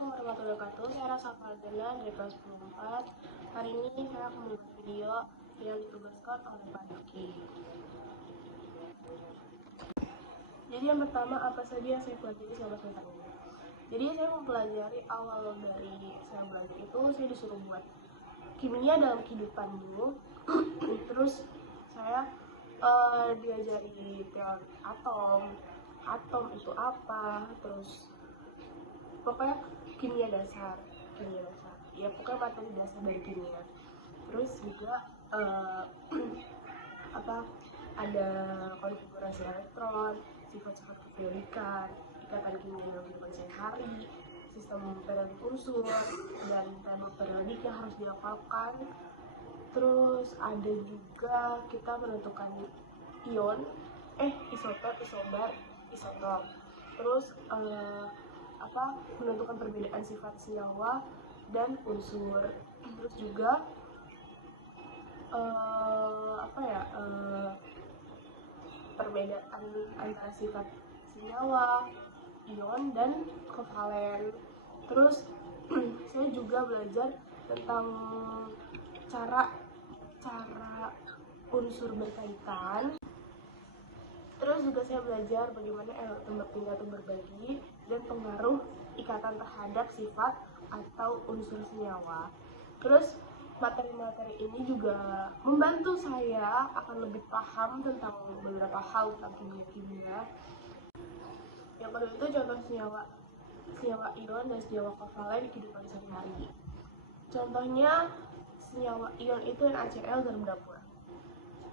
Assalamualaikum warahmatullahi wabarakatuh. Saya Rasa Fardana dari kelas 10 Hari ini saya akan membuat video yang ditugaskan oleh Pak Yuki. Jadi yang pertama, apa saja yang saya pelajari selama semester ini? Jadi saya mempelajari awal dari saya belajar itu, saya disuruh buat kimia dalam kehidupanmu. Terus saya diajari teori atom itu apa, terus pokoknya kimia dasar ya, pokoknya materi dasar dari kimia. Terus juga ada konfigurasi elektron, sifat-sifat keperiodikan, ikatan kimia dalam kehidupan sehari-hari, sistem periodik unsur, dan tema periodik yang harus dihafalkan. Terus ada juga kita menentukan ion, isotop, isotop. Terus menentukan perbedaan sifat senyawa dan unsur. Terus juga perbedaan antara sifat senyawa, ion, dan kovalen. Terus saya juga belajar tentang cara unsur berkaitan. Terus juga saya belajar bagaimana elektron berpindah atau berbagi dan pengaruh ikatan terhadap sifat atau unsur senyawa. Terus materi-materi ini juga membantu saya akan lebih paham tentang beberapa hal tentang kimia. Yang kedua itu contoh senyawa ion dan senyawa kovalen di kehidupan sehari-hari. Contohnya senyawa ion itu NaCl garam dapur.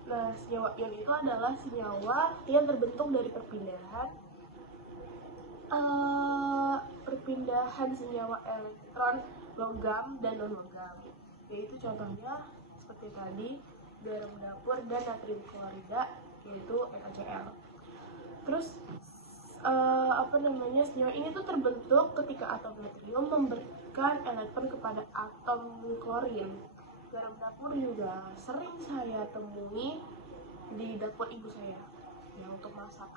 Nah, senyawa ion itu adalah senyawa yang terbentuk dari perpindahan senyawa elektron logam dan non-logam. Yaitu contohnya seperti tadi garam dapur dan natrium klorida, yaitu NaCl. Terus senyawa ini tuh terbentuk ketika atom natrium memberikan elektron kepada atom klorin. Garam dapur juga sering saya temui di dapur ibu saya untuk masak.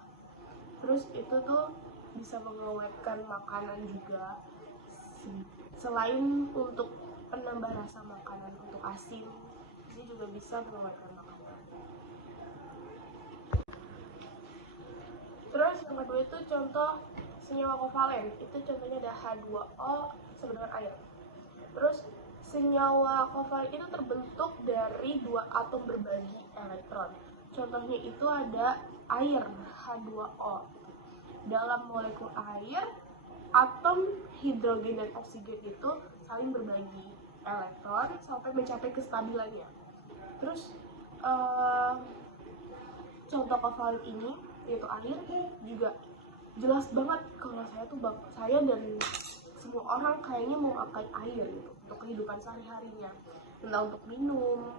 Terus itu tuh bisa mengawetkan makanan juga, selain untuk penambah rasa makanan untuk asin, ini juga bisa mengawetkan makanan. Terus yang kedua itu contoh senyawa kovalen, itu contohnya ada H2O sama dengan air. Terus senyawa kovalen itu terbentuk dari dua atom berbagi elektron. Contohnya itu ada air, H2O. Dalam molekul air, atom hidrogen dan oksigen itu saling berbagi elektron sampai mencapai kestabilannya. Terus contoh kovalen ini, yaitu air, juga jelas banget kalau saya dan semua orang kayaknya memakai air gitu untuk kehidupan sehari-harinya, entah untuk minum,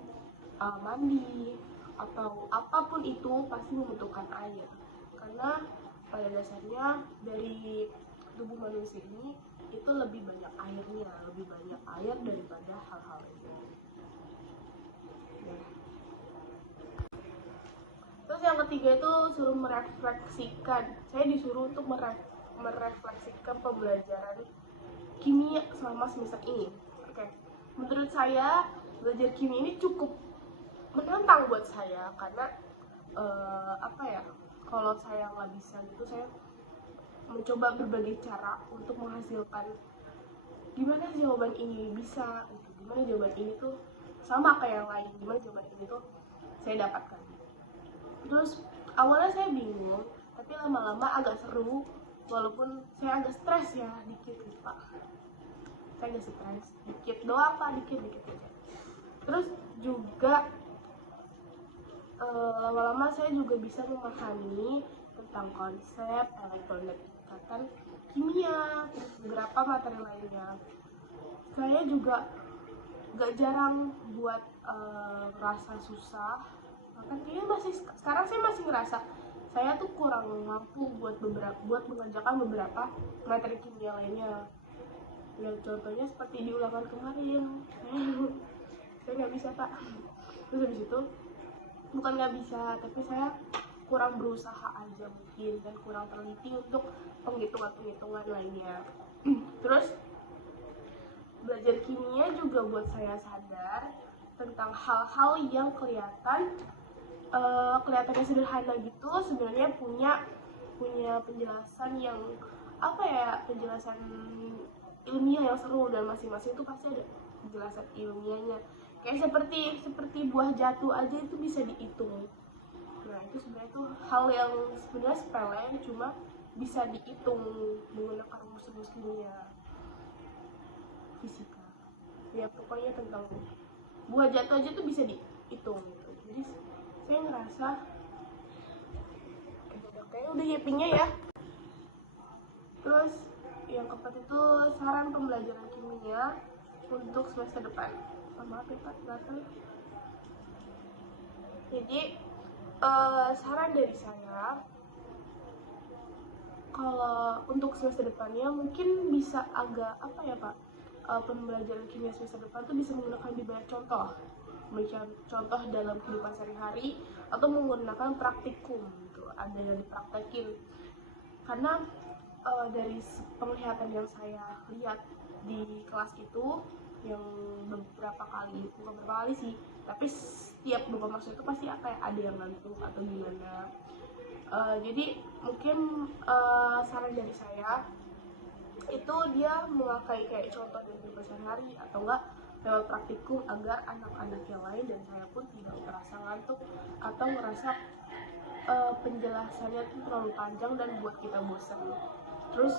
mandi, atau apapun itu pasti membutuhkan air, karena pada dasarnya dari tubuh manusia ini itu lebih banyak air daripada hal-hal ini. Terus yang ketiga itu suruh merefleksikan. Saya disuruh untuk merefleksikan pembelajaran kimia selama semester ini. Menurut saya belajar kimia ini cukup menantang buat saya, karena kalau saya nggak bisa gitu, saya mencoba berbagai cara untuk menghasilkan gimana jawaban ini bisa, gimana jawaban ini tuh sama kayak yang lain, gimana jawaban ini tuh saya dapatkan. Terus awalnya saya bingung, tapi lama-lama agak seru, walaupun saya agak stres ya dikit gitu Pak. Saya agak stres dikit doang Pak, dikit aja. Terus juga lama-lama saya juga bisa memahami tentang konsep elektron dan ikatan kimia, terus beberapa materi lainnya. Saya juga gak jarang buat rasa susah, bahkan kayaknya sekarang saya masih ngerasa saya tuh kurang mampu buat mengerjakan beberapa materi kimia lainnya. Ya contohnya seperti di ulangan kemarin, saya nggak bisa Pak. Terus habis itu bukan nggak bisa, tapi saya kurang berusaha aja mungkin, dan kurang teliti untuk penghitungan lainnya. Terus belajar kimia juga buat saya sadar tentang hal-hal yang kelihatannya sederhana gitu, sebenarnya punya penjelasan yang apa ya, penjelasan ilmiah yang seru, dan masing-masing itu pasti ada penjelasan ilmiahnya. Kayak seperti buah jatuh aja itu bisa dihitung. Nah itu sebenarnya tuh hal yang sebenarnya sepele, cuma bisa dihitung menggunakan rumus-rumus kimia, fisika. Ya pokoknya tentang buah jatuh aja tuh bisa dihitung gitu. Jadi saya ngerasa kayaknya udah YP-nya ya. Terus yang keempat itu saran pembelajaran kimia untuk semester depan. Maaf ya Pak, gatel. Jadi saran dari saya, kalau untuk semester depannya mungkin bisa agak apa ya Pak, pembelajaran kimia semester depan tuh bisa menggunakan lebih banyak contoh, contoh dalam kehidupan sehari-hari atau menggunakan praktikum gitu, ada yang dipraktekin. Karena dari penglihatan yang saya lihat di kelas itu, yang beberapa kali, bukan beberapa kali sih, tapi setiap bapak masuk itu pasti kayak ada yang ngantuk atau gimana. Jadi mungkin saran dari saya itu dia memakai kayak contoh dari kehidupan sehari-hari atau enggak lewat praktikum, agar anak-anak yang lain dan saya pun tidak merasa ngantuk atau merasa penjelasannya tuh terlalu panjang dan buat kita bosan. Terus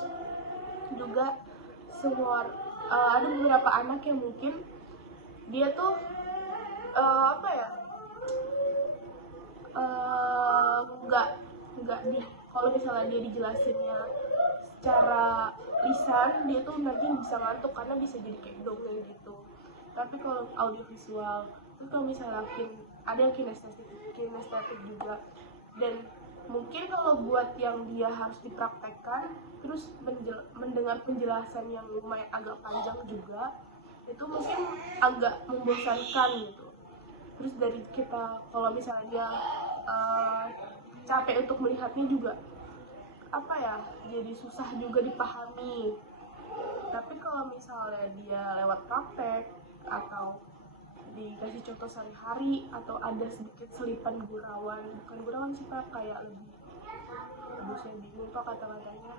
juga ada beberapa anak yang mungkin dia tuh apa ya, nggak di, kalau misalnya dia dijelasinnya secara lisan, dia tuh nanti bisa ngantuk karena bisa jadi kayak dongeng gitu. Tapi kalau audiovisual, terus kalau misalnya ada yang kinestetik juga, dan mungkin kalau buat yang dia harus dipraktekkan terus mendengar penjelasan yang lumayan agak panjang juga, itu mungkin agak membosankan gitu. Terus dari kita, kalau misalnya dia capek untuk melihatnya juga apa ya, jadi susah juga dipahami. Tapi kalau misalnya dia lewat praktek atau dikasih contoh sehari-hari atau ada sedikit selipan gurauan, bukan gurauan sih Pak, kayak lebih, aduh saya bingung Pak kata-katanya,